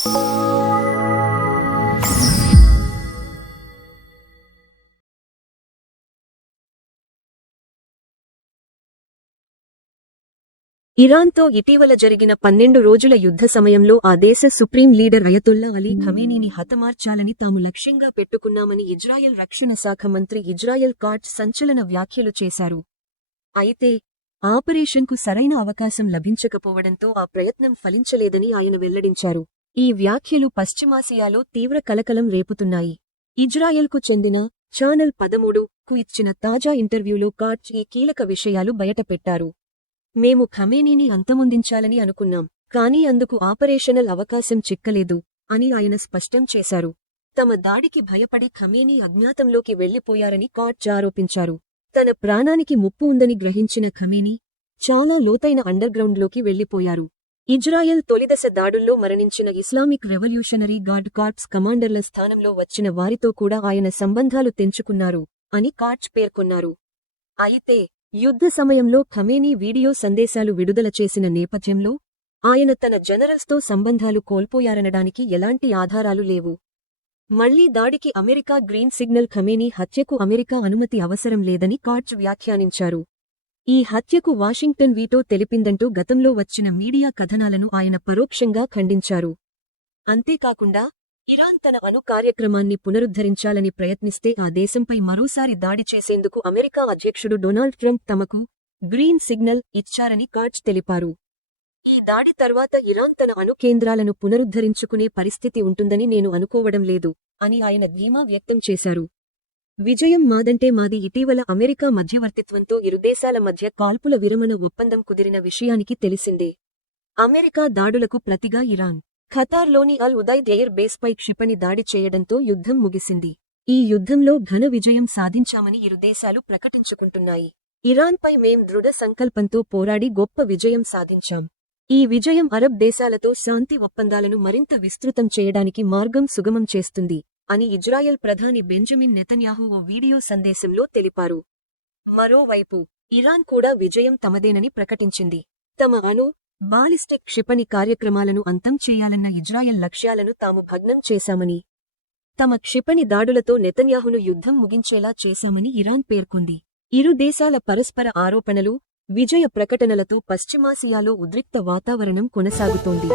ఇరాన్తో ఇటీవల జరిగిన 12 రోజుల యుద్ధ సమయంలో ఆ దేశ సుప్రీం లీడర్ అయతుల్లా అలీ ఖమేనీని హతమార్చాలని తాము లక్ష్యంగా పెట్టుకున్నామని ఇజ్రాయెల్ రక్షణ శాఖ మంత్రి ఇజ్రాయెల్ కాట్జ్ సంచలన వ్యాఖ్యలు చేశారు. అయితే ఆపరేషన్కు సరైన అవకాశం లభించకపోవడంతో ఆ ప్రయత్నం ఫలించలేదని ఆయన వెల్లడించారు. ఈ వ్యాఖ్యలు పశ్చిమాసియాలో తీవ్ర కలకలం రేపుతున్నాయి. ఇజ్రాయెల్కు చెందిన ఛానల్ 13కు ఇచ్చిన తాజా ఇంటర్వ్యూలో కాట్జ్ ఈ కీలక విషయాలు బయటపెట్టారు. మేము ఖమేనీని అంతమొందించాలని అనుకున్నాం, కానీ అందుకు ఆపరేషనల్ అవకాశం చిక్కలేదు అని ఆయన స్పష్టం చేశారు. తమ దాడికి భయపడి ఖమేనీ అజ్ఞాతంలోకి వెళ్లిపోయారని కాట్జ్ ఆరోపించారు. తన ప్రాణానికి ముప్పు ఉందని గ్రహించిన ఖమేనీ చాలా లోతైన అండర్గ్రౌండ్లోకి వెళ్లిపోయారు. ఇజ్రాయెల్ తొలిదశ దాడుల్లో మరణించిన ఇస్లామిక్ రెవల్యూషనరీ గార్డ్ కార్ప్స్ కమాండర్ల స్థానంలో వచ్చిన వారితో కూడా ఆయన సంబంధాలు తెంచుకున్నారు అని కాట్జ్ పేర్కొన్నారు. అయితే యుద్ధ సమయంలో ఖమేనీ వీడియో సందేశాలు విడుదల చేసిన నేపథ్యంలో ఆయన తన జనరల్స్తో సంబంధాలు కోల్పోయారనడానికి ఎలాంటి ఆధారాలు లేవు. మళ్లీ దాడికి అమెరికా గ్రీన్ సిగ్నల్ ఖమేనీ హత్యకు అమెరికా అనుమతి అవసరం లేదని కాట్జ్ వ్యాఖ్యానించారు. ఈ హత్యకు వాషింగ్టన్ వీటో తెలిపిందంటూ గతంలో వచ్చిన మీడియా కథనాలను ఆయన పరోక్షంగా ఖండించారు. అంతేకాకుండా ఇరాన్ తన అణు కార్యక్రమాన్ని పునరుద్ధరించాలని ప్రయత్నిస్తే ఆ దేశంపై మరోసారి దాడి చేసేందుకు అమెరికా అధ్యక్షుడు డొనాల్డ్ ట్రంప్ తమకు గ్రీన్ సిగ్నల్ ఇచ్చారని కాట్జ్ తెలిపారు. ఈ దాడి తర్వాత ఇరాన్ తన అణు కేంద్రాలను పునరుద్ధరించుకునే పరిస్థితి ఉంటుందని నేను అనుకోవడం లేదు అని ఆయన ధీమా వ్యక్తం చేశారు. విజయం మాదంటే మాది. ఇటీవల అమెరికా మధ్యవర్తిత్వంతో ఇరుదేశాల మధ్య కాల్పుల విరమణ ఒప్పందం కుదిరిన విషయానికి తెలిసిందే. అమెరికా దాడులకు ప్రతిగా ఇరాన్ ఖతార్లోని అల్ ఉదైద్ ఎయిర్ బేస్పై క్షిపణి దాడి చేయడంతో యుద్ధం ముగిసింది. ఈ యుద్ధంలో ఘన విజయం సాధించామని ఇరుదేశాలు ప్రకటించుకుంటున్నాయి. ఇరాన్పై మేం దృఢ సంకల్పంతో పోరాడి గొప్ప విజయం సాధించాం. ఈ విజయం అరబ్ దేశాలతో శాంతి ఒప్పందాలను మరింత విస్తృతం చేయడానికి మార్గం సుగమం చేస్తుంది అని ఇజ్రాయెల్ ప్రధాని బెంజమిన్ నెతన్యాహు ఓ వీడియో సందేశంలో తెలిపారు. మరోవైపు ఇరాన్ కూడా విజయం తమదేనని ప్రకటించింది. తమ అణు, బాలిస్టిక్ క్షిపణి కార్యక్రమాలను అంతం చేయాలన్న ఇజ్రాయెల్ లక్ష్యాలను తాము భగ్నం చేశామని, తమ క్షిపణి దాడులతో నెతన్యాహును యుద్ధం ముగించేలా చేశామని ఇరాన్ పేర్కొంది. ఇరు దేశాల పరస్పర ఆరోపణలు, విజయ ప్రకటనలతో పశ్చిమాసియాలో ఉద్రిక్త వాతావరణం కొనసాగుతోంది.